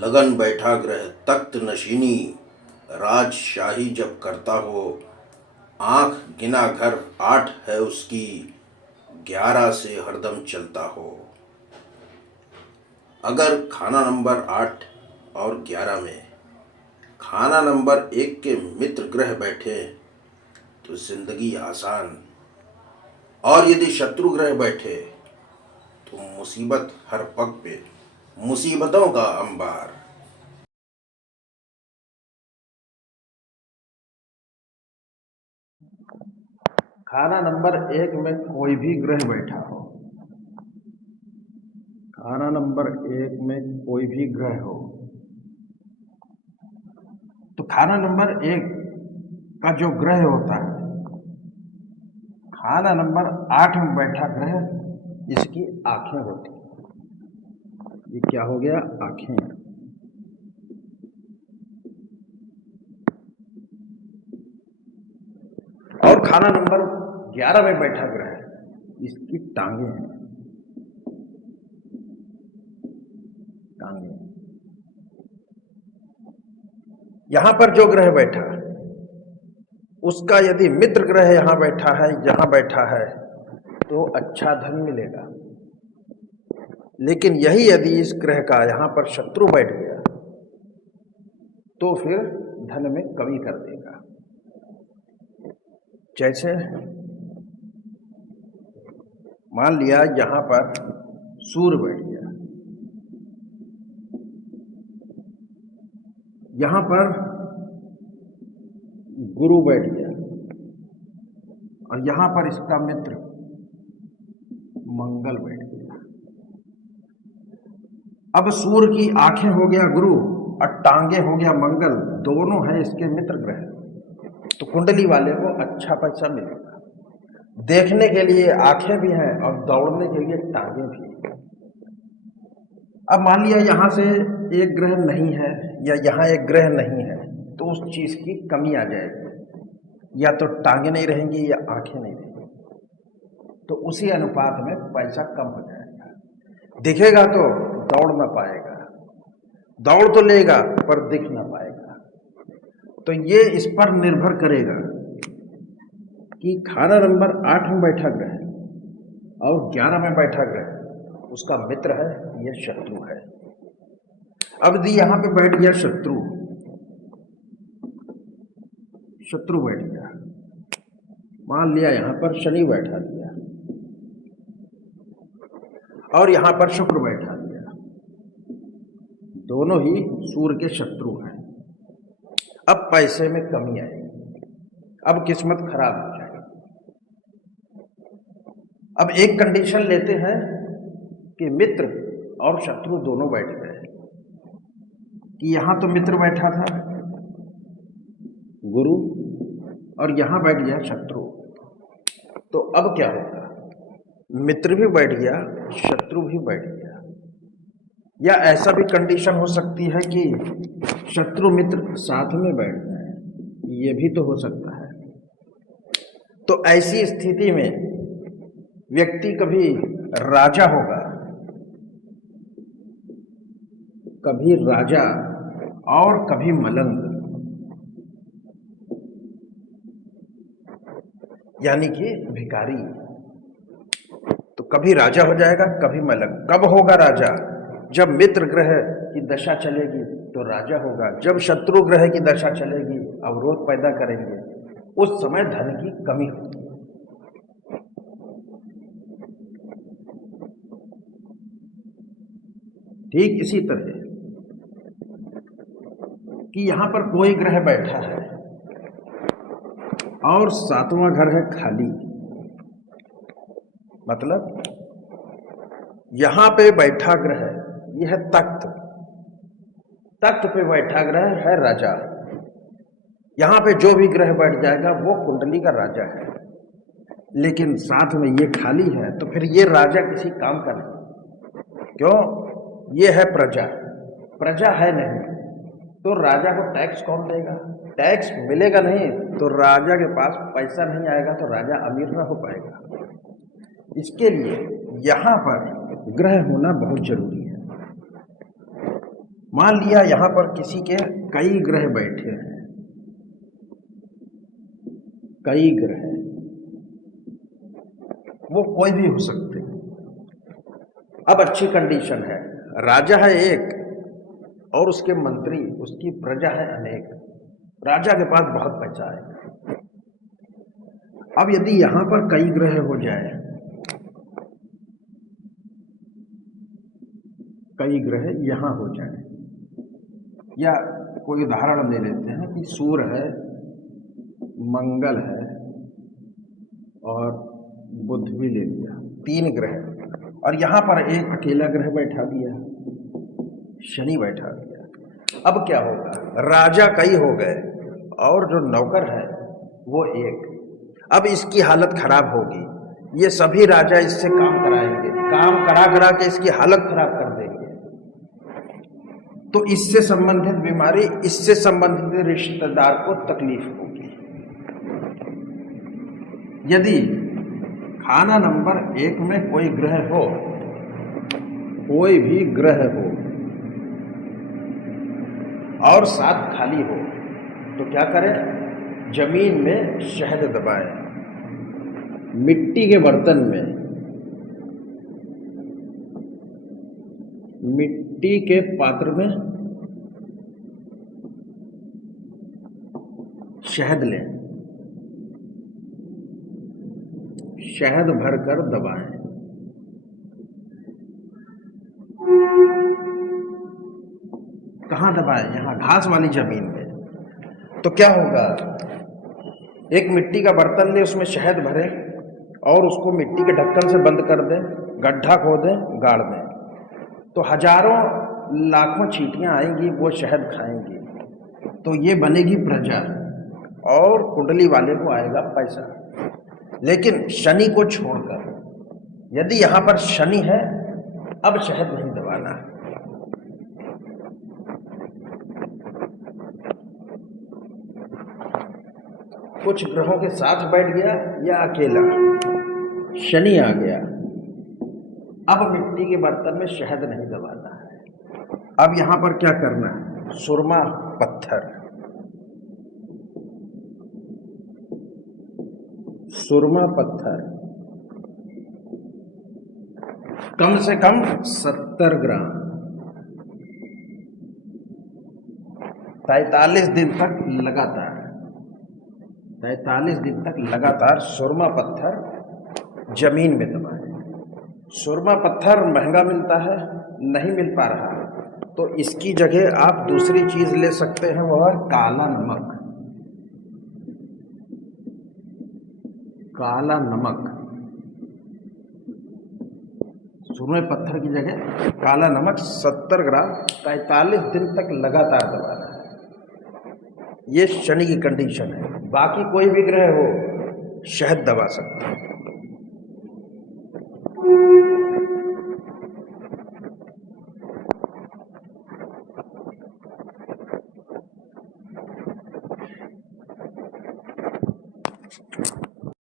लगन बैठा ग्रह तख्त नशीनी, राजशाही जब करता हो। आंख गिना घर 8 है उसकी, 11 से हरदम चलता हो। अगर खाना नंबर 8 और 11 में खाना नंबर 1 के मित्र ग्रह बैठे तो जिंदगी आसान, और यदि शत्रु ग्रह बैठे तो मुसीबत हर पग पे, मुसीबतों का अंबार। खाना नंबर 1 में कोई भी ग्रह बैठा हो, खाना नंबर 1 में कोई भी ग्रह हो, तो खाना नंबर 1 का जो ग्रह होता है, खाना नंबर 8 में बैठा ग्रह, इसकी आंखें होती हैं। ये क्या हो गया? आंखें। और खाना नंबर 11 में बैठा ग्रह, इसकी टांगे हैं, टांगे। यहां पर जो ग्रह बैठा, उसका यदि मित्र ग्रह यहां बैठा है, यहां बैठा है, तो अच्छा धन मिलेगा। लेकिन यही यदि इस ग्रह का यहां पर शत्रु बैठ गया, तो फिर धन में कमी कर देगा। जैसे मान लिया यहां पर सूर्य बैठ गया, यहां पर गुरु बैठ गया, और यहां पर इसका मित्र मंगल बैठ गया। अब सूर्य की आंखें हो गया गुरु और टांगे हो गया मंगल, दोनों हैं इसके मित्र ग्रह, तो कुंडली वाले को अच्छा पैसा मिलेगा। देखने के लिए आंखें भी हैं और दौड़ने के लिए टांगे भी हैं। अब मान लिया यहां से एक ग्रह नहीं है या यहां एक ग्रह नहीं है, तो उस चीज की कमी आ जाएगी, या तो टांगे नहीं रहेंगी या आंखें नहीं रहेंगी, तो उसी अनुपात में पैसा कम हो जाएगा। दिखेगा तो दौड़ ना पाएगा, दौड़ तो लेगा पर दिख ना पाएगा। तो ये इस पर निर्भर करेगा कि खाना नंबर 8 में बैठा ग्रह और 11 में बैठा ग्रह उसका मित्र है या शत्रु है। अब यदि यहां पे बैठ गया शत्रु, शत्रु बैठ गया, मान लिया यहां पर शनि बैठा दिया और यहां पर शुक्र बैठा दिया, दोनों ही सूर्य के शत्रु हैं। अब पैसे में कमी आएगी, अब किस्मत खराब हो जाएगी। अब एक कंडीशन लेते हैं कि मित्र और शत्रु दोनों बैठ गए, कि यहां तो मित्र बैठा था गुरु और यहां बैठ गया शत्रु, तो अब क्या होगा? मित्र भी बैठ गया, शत्रु भी बैठ गया। या ऐसा भी कंडीशन हो सकती है कि शत्रु मित्र साथ में बैठ जाए, ये भी तो हो सकता है। तो ऐसी स्थिति में व्यक्ति कभी राजा होगा, कभी राजा और कभी मलंग, यानी कि भिखारी। तो कभी राजा हो जाएगा, कभी मलंग। कब होगा राजा? जब मित्र ग्रह की दशा चलेगी तो राजा होगा, जब शत्रु ग्रह की दशा चलेगी, अवरोध पैदा करेंगे, उस समय धन की कमी होगी। ठीक इसी तरह कि यहां पर कोई ग्रह बैठा है और 7वां घर है खाली, मतलब यहां पे बैठा ग्रह, यह है तख्त, तख्त पे बैठा ग्रह है राजा। यहां पे जो भी ग्रह बैठ जाएगा वो कुंडली का राजा है, लेकिन साथ में ये खाली है, तो फिर ये राजा किसी काम का नहीं। क्यों? ये है प्रजा, प्रजा है नहीं, तो राजा को टैक्स कौन देगा? टैक्स मिलेगा नहीं तो राजा के पास पैसा नहीं आएगा, तो राजा अमीर ना हो पाएगा। इसके लिए यहां पर ग्रह होना बहुत जरूरी है। मान लिया यहां पर किसी के कई ग्रह बैठे हैं, कई ग्रह, वो कोई भी हो सकते हैं। अब अच्छी कंडीशन है, राजा है एक और उसके मंत्री, उसकी प्रजा है अनेक। राजा के पास बहुत पैसा है। अब यदि यहां पर कई ग्रह हो जाए, कई ग्रह यहां हो जाए, या कोई उदाहरण ले लेते हैं कि सूर्य है, मंगल है और बुध भी ले लिया, 3 ग्रह, और यहां पर एक अकेला ग्रह बैठा दिया, शनि बैठा दिया। अब क्या होगा, राजा कई हो गए और जो नौकर है वो एक। अब इसकी हालत खराब होगी, ये सभी राजा इससे काम कराएंगे, काम करा करा के इसकी हालत खराब कर देंगे। तो इससे संबंधित बीमारी, इससे संबंधित रिश्तेदार को तकलीफ होगी। यदि खाना नंबर 1 में कोई ग्रह हो, कोई भी ग्रह हो और 7 खाली हो, तो क्या करें, जमीन में शहद दबाएं, मिट्टी के बर्तन में, मिट्टी के पात्र में शहद लें, शहद भरकर दबाएं। कहाँ दबाएं, यहां घास वाली जमीन में। तो क्या होगा, एक मिट्टी का बर्तन ले, उसमें शहद भरें और उसको मिट्टी के ढक्कन से बंद कर दें, गड्ढा खोदें, गाड़ दें, तो हजारों लाखों चींटियां आएंगी, वो शहद खाएंगी, तो ये बनेगी प्रजा और कुंडली वाले को आएगा पैसा। लेकिन शनि को छोड़कर, यदि यहां पर शनि है, अब शहद नहीं दबाना। कुछ ग्रहों के साथ बैठ गया या अकेला, शनि आ गया, अब मिट्टी के बर्तन में शहद नहीं दबाना है। अब यहां पर क्या करना है, सुरमा पत्थर, सुरमा पत्थर कम से कम 70 ग्राम, 43 दिन तक लगातार, 43 दिन तक लगातार सुरमा पत्थर जमीन में दबाएं। सुरमा पत्थर महंगा मिलता है, नहीं मिल पा रहा है, तो इसकी जगह आप दूसरी चीज ले सकते हैं, वह है काला नमक। काला नमक, सुरमे पत्थर की जगह काला नमक 70 ग्राम 43 दिन तक लगातार दबाना है। ये शनि की कंडीशन है। बाकी कोई भी ग्रह हो, शहद दबा सकते हैं।